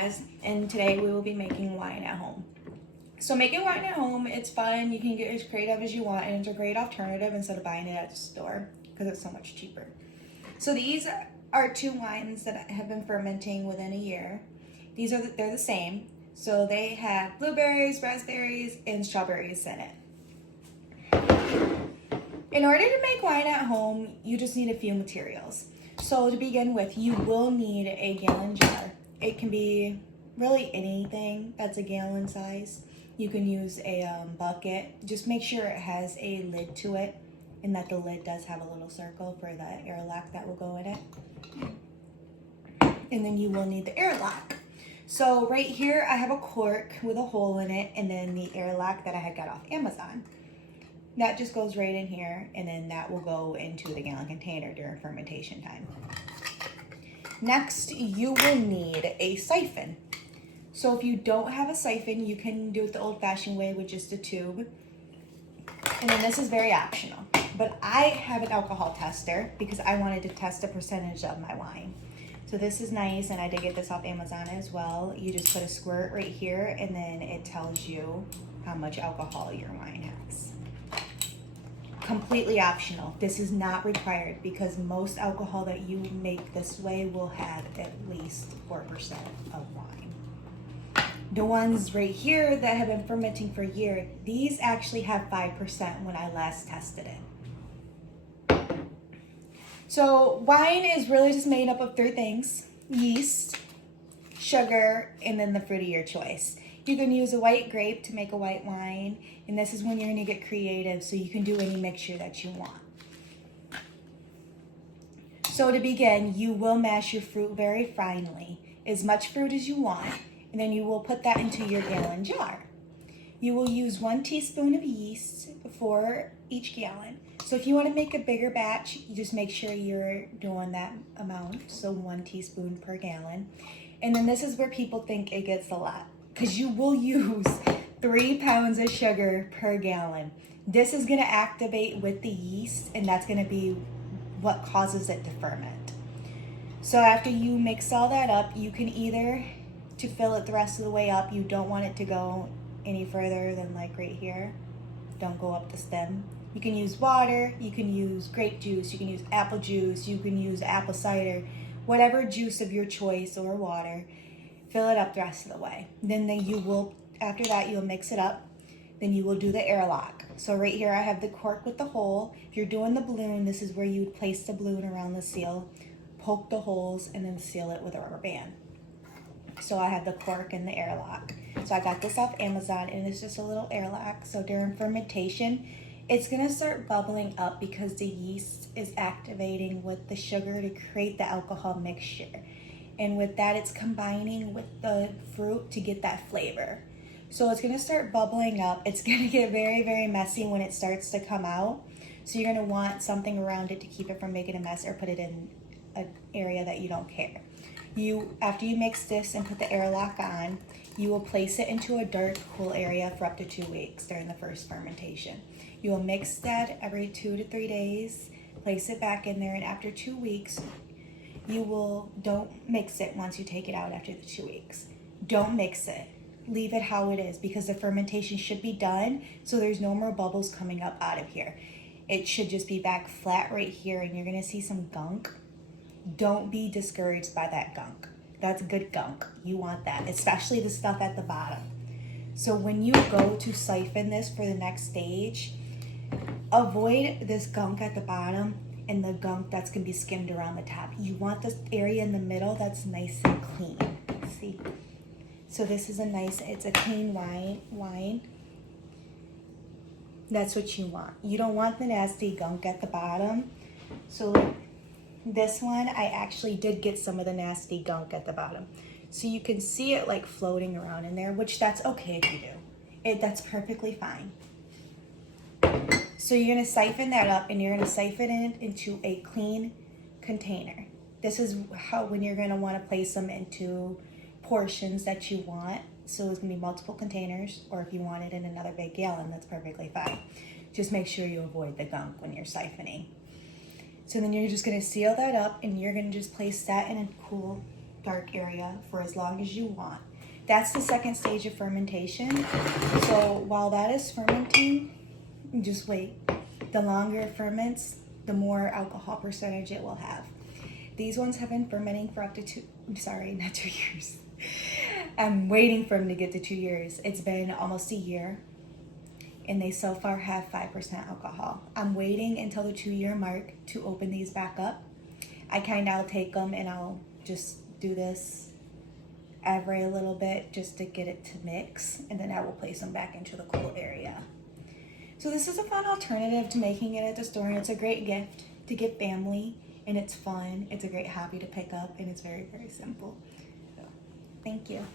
Jazz, and today we will be making wine at home. So making wine at home, it's fun. You can get as creative as you want, and it's a great alternative instead of buying it at the store because it's so much cheaper. So these are two wines that have been fermenting within a year. They're the same. So they have blueberries, raspberries, and strawberries in it. In order to make wine at home, you just need a few materials. So to begin with, you will need a gallon jar. It can be really anything that's a gallon size. You can use a bucket. Just make sure it has a lid to it and that the lid does have a little circle for the airlock that will go in it. And then you will need the airlock. So right here, I have a cork with a hole in it and then the airlock that I had got off Amazon. That just goes right in here, and then that will go into the gallon container during fermentation time. Next, you will need a siphon. So if you don't have a siphon, you can do it the old-fashioned way with just a tube. And then this is very optional. But I have an alcohol tester because I wanted to test a percentage of my wine. So this is nice, and I did get this off Amazon as well. You just put a squirt right here, and then it tells you how much alcohol your wine has. Completely optional. This is not required because most alcohol that you make this way will have at least 4% of wine. The ones right here that have been fermenting for a year, these actually have 5% when I last tested it. So wine is really just made up of three things: yeast, sugar, and then the fruit of your choice. You can use a white grape to make a white wine, and this is when you're gonna get creative, so you can do any mixture that you want. So to begin, you will mash your fruit very finely, as much fruit as you want, and then you will put that into your gallon jar. You will use 1 teaspoon of yeast for each gallon. So if you wanna make a bigger batch, you just make sure you're doing that amount, so 1 teaspoon per gallon. And then this is where people think it gets a lot, because you will use 3 pounds of sugar per gallon. This is gonna activate with the yeast, and that's gonna be what causes it to ferment. So after you mix all that up, you can either, to fill it the rest of the way up, you don't want it to go any further than like right here. Don't go up the stem. You can use water, you can use grape juice, you can use apple juice, you can use apple cider, whatever juice of your choice or water. Fill it up the rest of the way. Then you will, after that, you'll mix it up. Then you will do the airlock. So right here, I have the cork with the hole. If you're doing the balloon, this is where you would place the balloon around the seal, poke the holes, and then seal it with a rubber band. So I have the cork and the airlock. So I got this off Amazon, and it's just a little airlock. So during fermentation, it's gonna start bubbling up because the yeast is activating with the sugar to create the alcohol mixture. And with that, it's combining with the fruit to get that flavor. So it's gonna start bubbling up. It's gonna get very, very messy when it starts to come out. So you're gonna want something around it to keep it from making a mess, or put it in an area that you don't care. After you mix this and put the airlock on, you will place it into a dark, cool area for up to 2 weeks during the first fermentation. You will mix that every 2 to 3 days, place it back in there, and after 2 weeks, don't mix it once you take it out after the 2 weeks. Don't mix it. Leave it how it is, because the fermentation should be done, so there's no more bubbles coming up out of here. It should just be back flat right here, and you're gonna see some gunk. Don't be discouraged by that gunk. That's good gunk. You want that, especially the stuff at the bottom. So when you go to siphon this for the next stage, avoid this gunk at the bottom and the gunk that's gonna be skimmed around the top. You want this area in the middle that's nice and clean. See? So this is it's a clean wine. That's what you want. You don't want the nasty gunk at the bottom. So this one, I actually did get some of the nasty gunk at the bottom. So you can see it like floating around in there, which that's okay if you do. That's perfectly fine. So you're gonna siphon that up, and you're gonna siphon it into a clean container. This is when you're gonna wanna place them into portions that you want. So it's gonna be multiple containers, or if you want it in another big gallon, that's perfectly fine. Just make sure you avoid the gunk when you're siphoning. So then you're just gonna seal that up, and you're gonna just place that in a cool dark area for as long as you want. That's the second stage of fermentation. So while that is fermenting, just wait. The longer it ferments, the more alcohol percentage it will have. These ones have been fermenting for up to not 2 years. I'm waiting for them to get to 2 years. It's been almost a year, and they so far have 5% alcohol. I'm waiting until the 2-year mark to open these back up. I'll take them and I'll just do this every little bit just to get it to mix, and then I will place them back into the cool area. So this is a fun alternative to making it at the store, and it's a great gift to give family, and it's fun. It's a great hobby to pick up, and it's very, very simple. So, thank you.